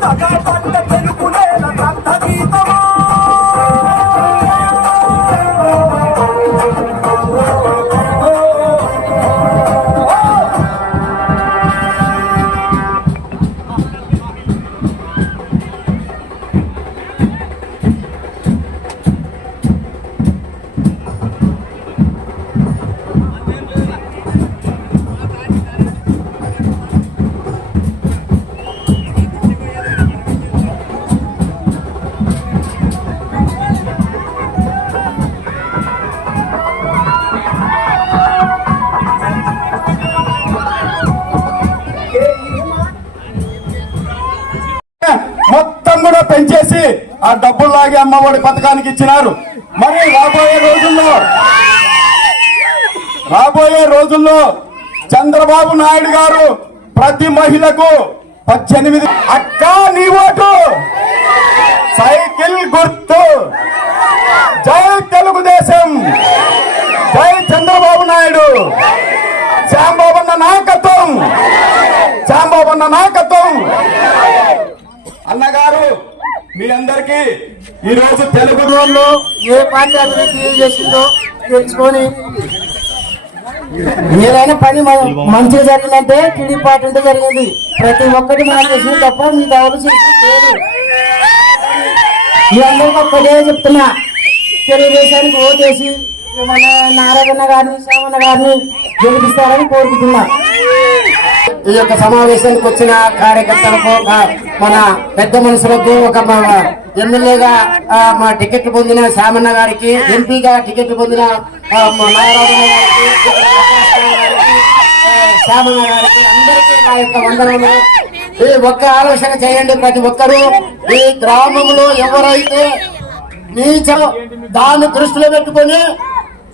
Oh, God. ఆ డబ్బులు లాగే అమ్మఒడి పథకానికి ఇచ్చినారు. మరి రాబోయే రోజుల్లో రాబోయే రోజుల్లో చంద్రబాబు నాయుడు గారు ప్రతి మహిళకు పద్దెనిమిది అక్క నీ ఓటు. సైకిల్ గుర్తు మీ అందరికి ఈ రోజు తెలుగు లో ఏ పార్టీ అభివృద్ధి చేసిందో తెలుసుకొని ఏదైనా పని మన- మంచిగా జరిగిందంటే టీడీపీ పార్టీ ఉంటే జరిగింది. ప్రతి ఒక్కటి మనం చేసిన తప్ప మీ దవలు చేసింది మీ అందరికీ ఒక్కటే చెప్తున్నా. తెలుగుదేశానికి ఓటేసి మన నారాయణ గారిని శ్యామన్న గారిని గెలిపిస్తారని కోరుకుంటున్నా. ఈ యొక్క సమావేశానికి వచ్చిన కార్యకర్తలకు మన పెద్ద మనుషులకు ఒక ఎమ్మెల్యేగా మా టికెట్ పొందిన శ్యామన్న గారికి ఎంపీగా టికెట్ పొందిన మా నారాయణ గారికి గారికి, శ్యామన్న గారికి అందరికీ నా యొక్క వందనలు ఈ ఒక్క ఆలోచన చేయండి ప్రతి ఒక్కరూ. ఈ గ్రామంలో ఎవరైతే నీచం దాన్ని దృష్టిలో పెట్టుకొని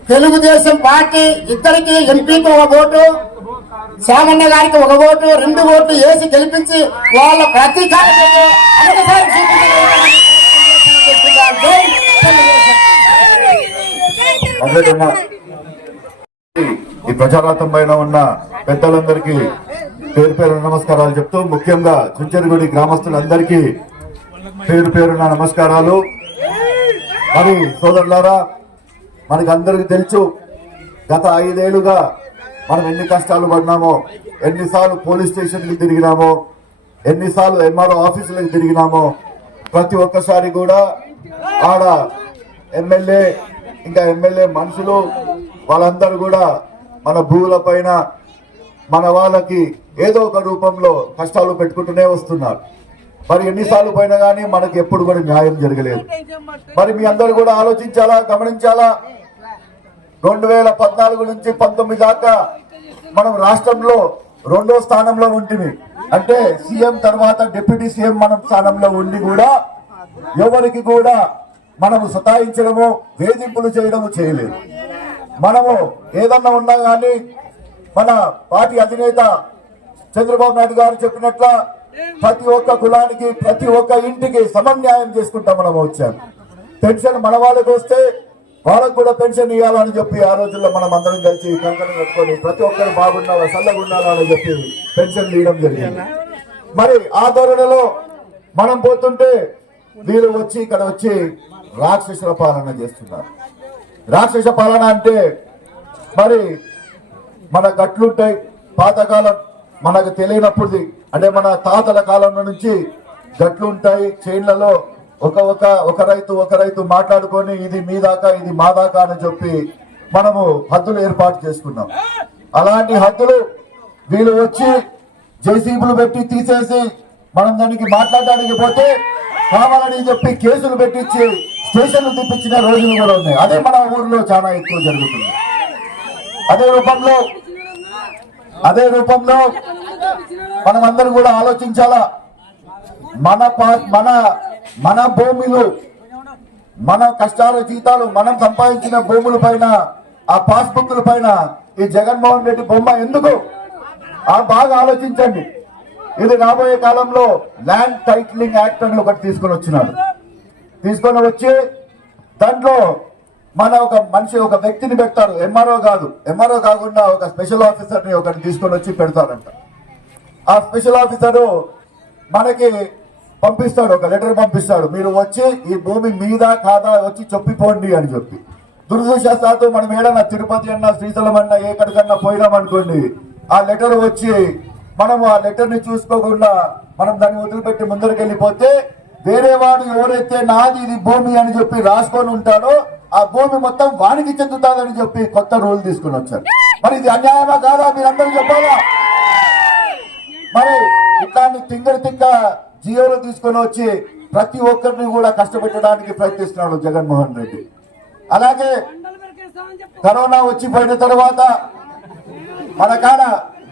తెలుగుదేశం పార్టీ ఇద్దరికి ఎంపీకి ఒక ఓటు శ్యామన్న గారికి ఒక ఓటు రెండు ఓట్లు వేసి గెలిపించి వాళ్ళ ప్రతి ఈ ప్రచారార్థం పైన ఉన్న పెద్దలందరికీ పేరు పేరు నమస్కారాలు చెప్తూ ముఖ్యంగా చుంచరిగుడి గ్రామస్తులందరికీ పేరు పేరున నమస్కారాలు. మరి సోదరులారా మనకి అందరికి తెలుసు గత ఐదేళ్ళుగా మనం ఎన్ని కష్టాలు పడినామో ఎన్నిసార్లు పోలీస్ స్టేషన్కి తిరిగినామో ఎన్నిసార్లు ఎంఆర్ఓ ఆఫీసులకు తిరిగినామో ప్రతి ఒక్కసారి కూడా ఆడ ఎమ్మెల్యే ఇంకా ఎమ్మెల్యే మనుషులు వాళ్ళందరూ కూడా మన భూముల పైన మన వాళ్ళకి ఏదో ఒక రూపంలో కష్టాలు పెట్టుకుంటూనే వస్తున్నారు. మరి ఎన్నిసార్లు పోయినా కానీ మనకి ఎప్పుడు కూడా న్యాయం జరగలేదు. మరి మీ అందరూ కూడా ఆలోచించాలా గమనించాలా? రెండు వేల పద్నాలుగు నుంచి పంతొమ్మిది దాకా మనం రాష్ట్రంలో రెండో స్థానంలో ఉంటుంది అంటే సీఎం తర్వాత డిప్యూటీ సీఎం మనం స్థానంలో ఉండి కూడా ఎవరికి కూడా మనము సతాయించడము వేధింపులు చేయడము చేయలేదు. మనము ఏదన్నా ఉన్నా కానీ మన పార్టీ అధినేత చంద్రబాబు నాయుడు గారు చెప్పినట్ల ప్రతి ఒక్క కులానికి ప్రతి ఒక్క ఇంటికి సమన్యాయం చేసుకుంటా మనం వచ్చాం. పెన్షన్ మన వాళ్ళకి వస్తే వాళ్ళకు కూడా పెన్షన్ ఇవ్వాలని చెప్పి ఆ రోజుల్లో మనం అందరం కలిసి కంకణం కట్టుకొని ప్రతి ఒక్కరు బాగుండాలా చల్లగా ఉండాలా అని చెప్పి పెన్షన్ ఇవ్వడం జరిగింది. మరి ఆ ధోరణిలో మనం పోతుంటే వీళ్ళు వచ్చి ఇక్కడ వచ్చి రాక్షసుల పాలన చేస్తున్నారు. రాక్షస పాలన అంటే మరి మన గట్లుంటాయి పాతకాలం మనకు తెలియనప్పుడుది. అంటే మన తాతల కాలం నుంచి గట్లు ఉంటాయి చైన్లలో ఒక ఒక ఒక రైతు ఒక రైతు మాట్లాడుకొని ఇది మీ దాకా ఇది మా దాకా అని చెప్పి మనము హద్దులు ఏర్పాటు చేసుకున్నాం. అలాంటి హద్దులు వీళ్ళు వచ్చి జేసీబులు పెట్టి తీసేసి మనం దానికి మాట్లాడడానికి పోతే కావాలని చెప్పి కేసులు పెట్టించి స్టేషన్లు తిప్పించిన రోజులు కూడా ఉన్నాయి. అదే మన ఊర్లో చాలా ఎక్కువ జరుగుతుంది. అదే రూపంలో అదే రూపంలో మనం కూడా ఆలోచించాలా? మన పా- మన మన భూములు మన కష్టాల జీతాలు మనం సంపాదించిన భూముల పైన ఆ పాస్బుక్ల పైన ఈ జగన్మోహన్ రెడ్డి బొమ్మ ఎందుకు? ఆ బాగా ఆలోచించండి. ఇది రాబోయే కాలంలో ల్యాండ్ టైటిలింగ్ యాక్ట్ అని ఒకటి తీసుకొని వచ్చినాడు. తీసుకొని వచ్చి దాంట్లో మన ఒక మనిషి ఒక వ్యక్తిని పెడతారు. ఎంఆర్ఓ కాదు. ఎంఆర్ఓ కాకుండా ఒక స్పెషల్ ఆఫీసర్ని ఒకటి తీసుకొని వచ్చి పెడతారంట. ఆ స్పెషల్ ఆఫీసరు మనకి పంపిస్తాడు ఒక లెటర్ పంపిస్తాడు. మీరు వచ్చి ఈ భూమి మీద కాదా వచ్చి చెప్పిపోండి అని చెప్పి. దురదృష్టవశాత్తు మనం ఏడన్నా తిరుపతి అన్నా శ్రీశైలం అన్నా ఏకడికన్నా పోయినాం అనుకోండి ఆ లెటర్ వచ్చి మనం ఆ లెటర్ని చూసుకోకుండా మనం దాన్ని వదిలిపెట్టి ముందరికి వెళ్ళిపోతే వేరే వాడు ఎవరైతే నాది ఇది భూమి అని చెప్పి రాసుకొని ఉంటాడో ఆ భూమి మొత్తం వానికి చెందుతాదని చెప్పి కొత్త రూల్ తీసుకుని వచ్చారు. మరి ఇది అన్యాయమా కాదా? మీరందరూ చెప్పాలా? మరి ఇట్లాంటి తింగరి తింగ జియోలు తీసుకొని వచ్చి ప్రతి ఒక్కరిని కూడా కష్టపెట్టడానికి ప్రయత్నిస్తున్నాడు జగన్మోహన్ రెడ్డి. అలాగే కరోనా వచ్చి పోయిన తర్వాత మన కాడ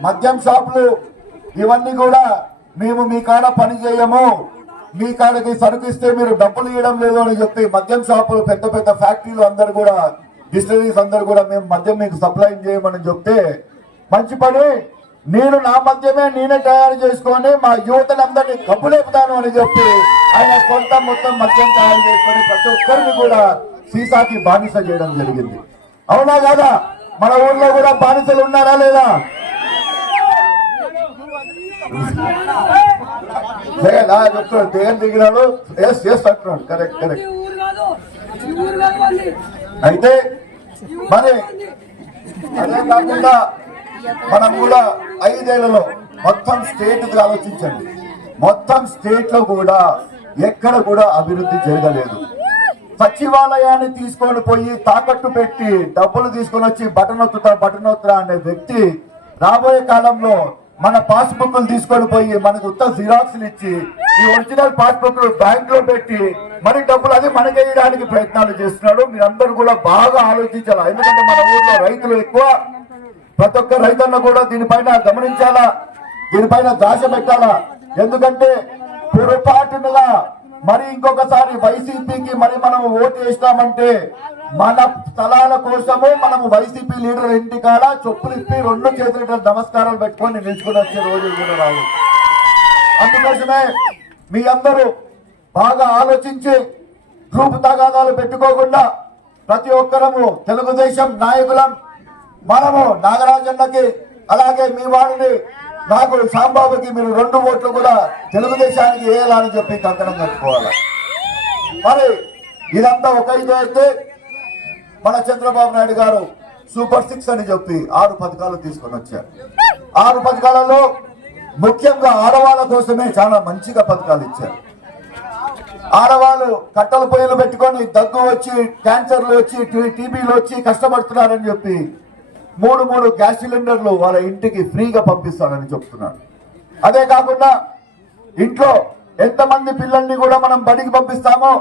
మద్యం షాపులు ఇవన్నీ కూడా మేము మీ కాడ పని చేయము. మీ కాడకి సరుకు ఇస్తే మీరు డబ్బులు ఇవ్వడం లేదు అని చెప్పి మద్యం షాపులు పెద్ద పెద్ద ఫ్యాక్టరీలు అందరు కూడా డిస్టరీస్ అందరు కూడా మేము మద్యం మీకు సప్లై చేయమని చెప్తే మంచి పని నేను నా మద్యమే నేనే తయారు చేసుకొని మా యువతలందరినీ కప్పులేపుతాను అని చెప్పి ఆయన సొంత మొత్తం మద్యం తయారు చేసుకొని ప్రతి ఒక్కరిని కూడా సీసాకి బానిస చేయడం జరిగింది. అవునా కాదా? మన ఊర్లో కూడా బానిసలు ఉన్నారా లేదా? చెప్తున్నాడు జగన్ దిగినాడు? ఎస్ ఎస్ అంటున్నాడు. Correct correct. అయితే మరి అదే కాకుండా మనం కూడా ఐదేళ్ళలో మొత్తం స్టేట్ ఆలోచించండి. మొత్తం స్టేట్లో కూడా ఎక్కడ కూడా అభివృద్ధి జరగలేదు. సచివాలయాన్ని తీసుకొని పోయి తాకట్టు పెట్టి డబ్బులు తీసుకొని వచ్చి బటనొత్తుతా నొత్తుతా అనే వ్యక్తి రాబోయే కాలంలో మన పాస్బుక్లు తీసుకొని పోయి మనకు ఉత్త జిరాక్స్లు ఇచ్చి ఈ ఒరిజినల్ పాస్బుక్లు బ్యాంక్లో పెట్టి మరి డబ్బులు అది మనకేయడానికి ప్రయత్నాలు చేస్తున్నాడు. మీరందరూ కూడా బాగా ఆలోచించాలి. ఎందుకంటే మన ఊర్లో రైతులు ఎక్కువ ప్రతి ఒక్క రైతన్న కూడా దీనిపైన గమనించాలా? దీనిపైన దాశ పెట్టాలా? ఎందుకంటే పొరపాటునలా మరి ఇంకొకసారి వైసీపీకి మరి మనం ఓటు వేసినామంటే మన స్థలాల కోసము మనము వైసీపీ లీడర్ ఇంటి కాడ చొప్పులు ఇప్పి రెండు చేతులు నమస్కారాలు పెట్టుకొని నిలుచుకుని వచ్చే రోజు కూడా రావు అందుకోసమే మీ అందరూ బాగా ఆలోచించి గ్రూప్ తగాదాలు పెట్టుకోకుండా ప్రతి ఒక్కరము తెలుగుదేశం నాయకులం మనము నాగరాజన్నకి అలాగే మీ వాడిని నాకు సాంబాబుకి మీరు రెండు ఓట్లు కూడా తెలుగుదేశానికి వేయాలని చెప్పి కంకణం కట్టుకోవాలి. మరి ఇదంతా ఒక ఇది అయితే మన చంద్రబాబు నాయుడు గారు సూపర్ సిక్స్ అని చెప్పి ఆరు పథకాలు తీసుకొని వచ్చారు. ఆరు పథకాలలో ముఖ్యంగా ఆడవాళ్ళ కోసమే చాలా మంచిగా పథకాలు ఇచ్చారు. ఆడవాళ్ళు కట్టెల పొయ్యిలు పెట్టుకొని దగ్గు వచ్చి క్యాన్సర్లు వచ్చి టీ- టీబీలు వచ్చి కష్టపడుతున్నారని చెప్పి మూడు మూడు గ్యాస్ సిలిండర్లు వాళ్ళ ఇంటికి ఫ్రీగా పంపిస్తానని చెప్తున్నాడు. అదే కాకుండా ఇంట్లో ఎంతమంది పిల్లల్ని కూడా మనం బడికి పంపిస్తామో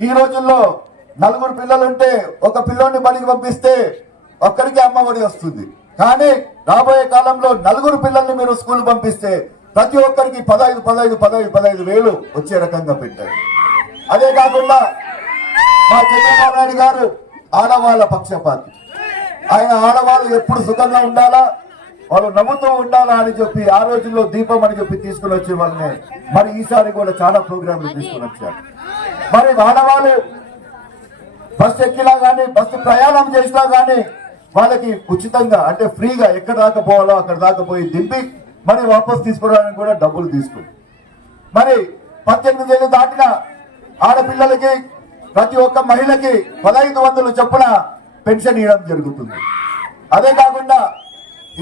ఈ రోజుల్లో నలుగురు పిల్లలుంటే ఒక పిల్లోని బడికి పంపిస్తే ఒక్కరికి అమ్మఒడి వస్తుంది. కానీ రాబోయే కాలంలో నలుగురు పిల్లల్ని మీరు స్కూల్ పంపిస్తే ప్రతి ఒక్కరికి పదహైదు పదహైదు పదహైదు పదహైదు వేలు వచ్చే రకంగా పెట్టారు. అదే కాకుండా మా చంద్రబాబు నాయుడు గారు ఆడవాళ్ళ పక్షపాతి. ఆయన ఆడవాళ్ళు ఎప్పుడు సుఖంగా ఉండాలా? వాళ్ళు నవ్వుతూ ఉండాలా అని చెప్పి ఆ రోజుల్లో దీపం అని చెప్పి తీసుకుని వచ్చే వాళ్ళని మరి ఈసారి కూడా చాలా ప్రోగ్రాంలు తీసుకుని వచ్చారు. మరి ఆడవాళ్ళు బస్సు ఎక్కినా కానీ బస్సు ప్రయాణం చేసినా కానీ వాళ్ళకి ఉచితంగా అంటే ఫ్రీగా ఎక్కడ దాకా పోవాలో అక్కడ దాకా పోయి దింపి మరి వాపస్ తీసుకోవడానికి కూడా డబ్బులు తీసుకుంది. మరి పద్దెనిమిది ఏళ్ళు దాటిన ఆడపిల్లలకి ప్రతి ఒక్క మహిళకి పదహైదు వందలు చొప్పున పెన్షన్ ఇవ్వడం జరుగుతుంది. అదే కాకుండా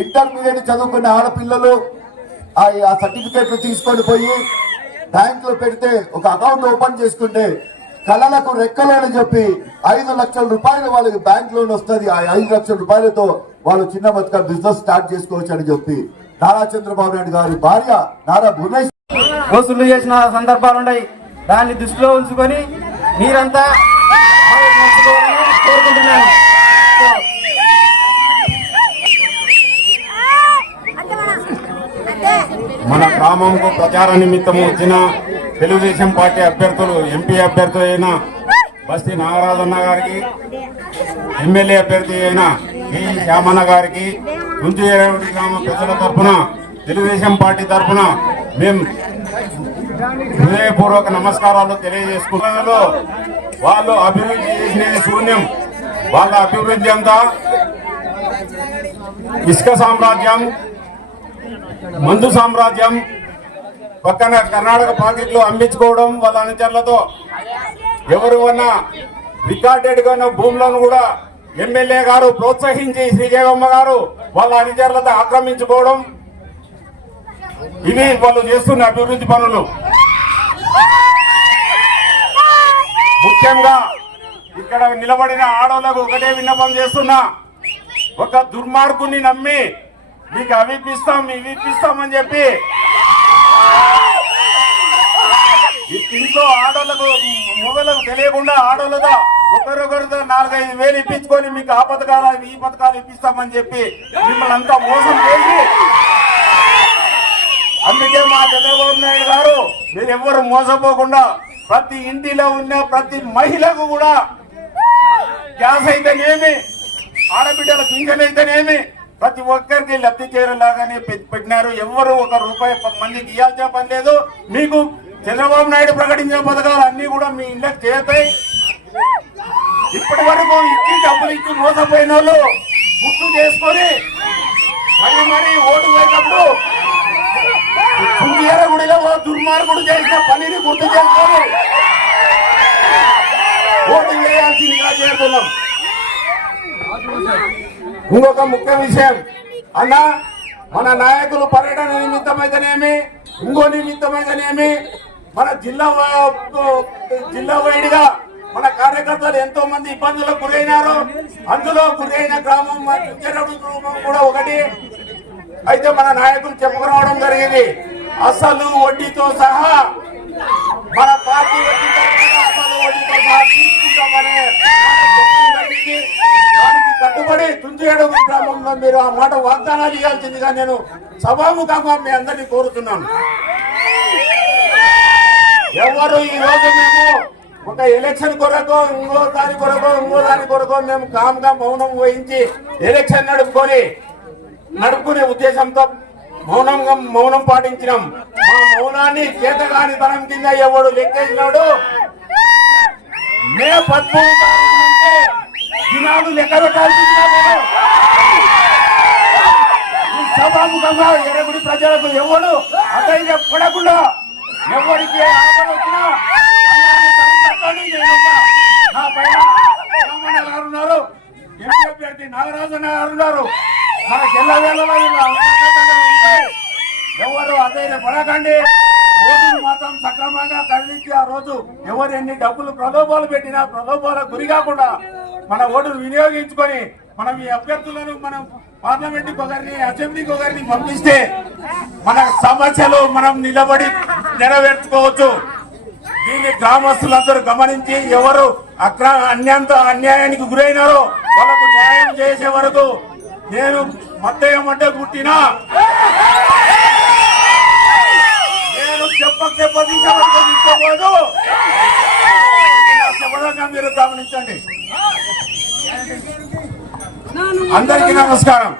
ఇంటర్మీడియట్ చదువుకున్న ఆడపిల్లలు ఆ సర్టిఫికేట్లు తీసుకొని పోయి బ్యాంకులో పెడితే ఒక అకౌంట్ ఓపెన్ చేసుకుంటే కళలకు రెక్కలేనని చెప్పి ఐదు లక్షల రూపాయలు వాళ్ళకి బ్యాంక్ లోన్ వస్తుంది. ఆ ఐదు లక్షల రూపాయలతో వాళ్ళు చిన్న బతుక బిజినెస్ స్టార్ట్ చేసుకోవచ్చు అని చెప్పి నారా చంద్రబాబు నాయుడు గారి భార్య నారా భువనేశ్వర్ చేసిన సందర్భాలు ఉన్నాయి. దాన్ని దృష్టిలో ఉంచుకొని మీరంతా కోరుకుంటున్నాను. మన గ్రామంకు ప్రచార నిమిత్తం వచ్చిన తెలుగుదేశం పార్టీ అభ్యర్థులు ఎంపీ అభ్యర్థి అయిన బస్తి నాగరాజన్న గారికి ఎమ్మెల్యే అభ్యర్థి అయిన కె శ్యామన్న గారికి కుంచేరేవటి గ్రామ ప్రజల తరఫున తెలుగుదేశం పార్టీ తరఫున మేము హృదయపూర్వక నమస్కారాలు తెలియజేసుకున్న వాళ్ళు అభివృద్ధి చేసిన శూన్యం. వాళ్ళ అభివృద్ధి అంతా ఇసుక సామ్రాజ్యం మందు సామ్రాజ్యం పక్కన కర్ణాటక పాకెట్లు అమ్మించుకోవడం వాళ్ళ అనుచరులతో. ఎవరు అన్నా రికార్డెడ్గా ఉన్న భూములను కూడా ఎమ్మెల్యే గారు ప్రోత్సహించి శ్రీజయమ్మ గారు వాళ్ళ అనుచరులతో ఆక్రమించుకోవడం. ఇవి వాళ్ళు చేస్తున్న అభివృద్ధి పనులు. ముఖ్యంగా ఇక్కడ నిలబడిన ఆడవాళ్ళకు ఒకటే విన్నపం చేస్తున్నా. ఒక దుర్మార్గుని నమ్మి మీకు అవి ఇప్పిస్తాం ఇవి ఇప్పిస్తామని చెప్పి ఈ ఇంట్లో ఆడోళ్ళకు మొగలకు తెలియకుండా ఆడోళ్ళతో ఒకరొకరితో నాలుగైదు వేలు ఇప్పించుకొని మీకు ఆ పథకాలు ఈ పథకాలు ఇప్పిస్తామని చెప్పి మిమ్మల్ని అంతా మోసం చేసి అందుకే మా చంద్రబాబు నాయుడు గారు మీరు ఎవరు మోసపోకుండా ప్రతి ఇంటిలో ఉన్న ప్రతి మహిళకు కూడా గ్యాస్ అయితేనేమి? ఆడబిడ్డల పింఛన్ అయితేనేమి? ప్రతి ఒక్కరికి లబ్ధి చేరేలాగానే పెట్టినారు. ఎవరు ఒక రూపాయి మందికి ఇవ్వాల్సిన పని లేదు. మీకు చంద్రబాబు నాయుడు ప్రకటించిన పథకాలు అన్ని కూడా మీ ఇంట్లోకి చేతాయి ఇప్పటి వరకు ఇచ్చి డబ్బులు ఇచ్చి మోసపోయిన వాళ్ళు గుర్తు చేసుకొని మరి మరి ఓటు వేసినప్పుడు కుంగియర గుడిలో దుర్మార్గుడు చేసిన పనిని గుర్తు చేసుకోరు. ఓటు వేయాల్సిందిగా చేస్తున్నాం ఇంకొక ముఖ్య విషయం. అన్న మన నాయకులు పర్యటన నిమిత్తమైతేనేమి ఇంకో నిమిత్తమైతేనేమి మన జిల్లా జిల్లా వైడ్గా మన కార్యకర్తలు ఎంతో మంది ఇబ్బందులకు గురైనారు అందులో గురైన గ్రామం గ్రామం కూడా ఒకటి. అయితే మన నాయకులు చెప్పుకురావడం జరిగింది. అసలు వడ్డీతో సహా మన పార్టీ వచ్చిన తర్వాత అసలు వడ్డీతో సహా తీసుకుంటామనే దానికి కట్టుబడి తుంచేడు గ్రామంలో మీరు ఆ మాట వాగ్దానాలు ఇవ్వాల్సిందిగా నేను సభాముఖంగా మీ అందరినీ కోరుతున్నాను. ఎవరు ఈ రోజు మేము ఒక ఎలక్షన్ కొరకు ఇంకో దాని కొరకు ఇంకో దాని కొరకు మేము కామ్గా మౌనం వహించి ఎలక్షన్ నడుపుకొని నడుపుకునే ఉద్దేశంతో మౌనంగా మౌనం పాటించినాం. మా మౌనాన్ని చేతగాని తనం కింద ఎవడు లెక్కేసినాడు? మే పద్మూడు దినాలు లెక్క పెట్టాల్సిందిగా సభాముఖంగా ఎరగుడి ప్రజలకు ఎవడు అధైర్య పడకుండా ఎవరికి ఆపద వచ్చినా నా పైన రామన్న గారు ఉన్నారు ఎంపీ అభ్యర్థి నాగరాజన్న గారు ఉన్నారు. మన ఎవరు అధైర్య పడకండి ఓటును మాత్రం సక్రమంగా కదిలించి ఆ రోజు ఎవరు ఎన్ని డబ్బులు ప్రలోభాలు పెట్టినా ప్రలోభాలకు గురి కాకుండా మన ఓటును వినియోగించుకొని మనం ఈ అభ్యర్థులను మనం పార్లమెంట్ ఒకరిని అసెంబ్లీకి ఒకరిని పంపిస్తే మన సమస్యలు మనం నిలబడి నెరవేర్చుకోవచ్చు. దీన్ని గ్రామస్తులందరూ గమనించి ఎవరు అక్ర అన్యంత అన్యాయానికి గురైనారో వాళ్ళకు న్యాయం చేసే వరకు నేను మద్దయం అంటే పుట్టినా నేను చెప్ప చెప్ప తీసే వరకు తీసుకోబోదు చెప్పడంగా మీరు గమనించండి. అందరికీ నమస్కారం.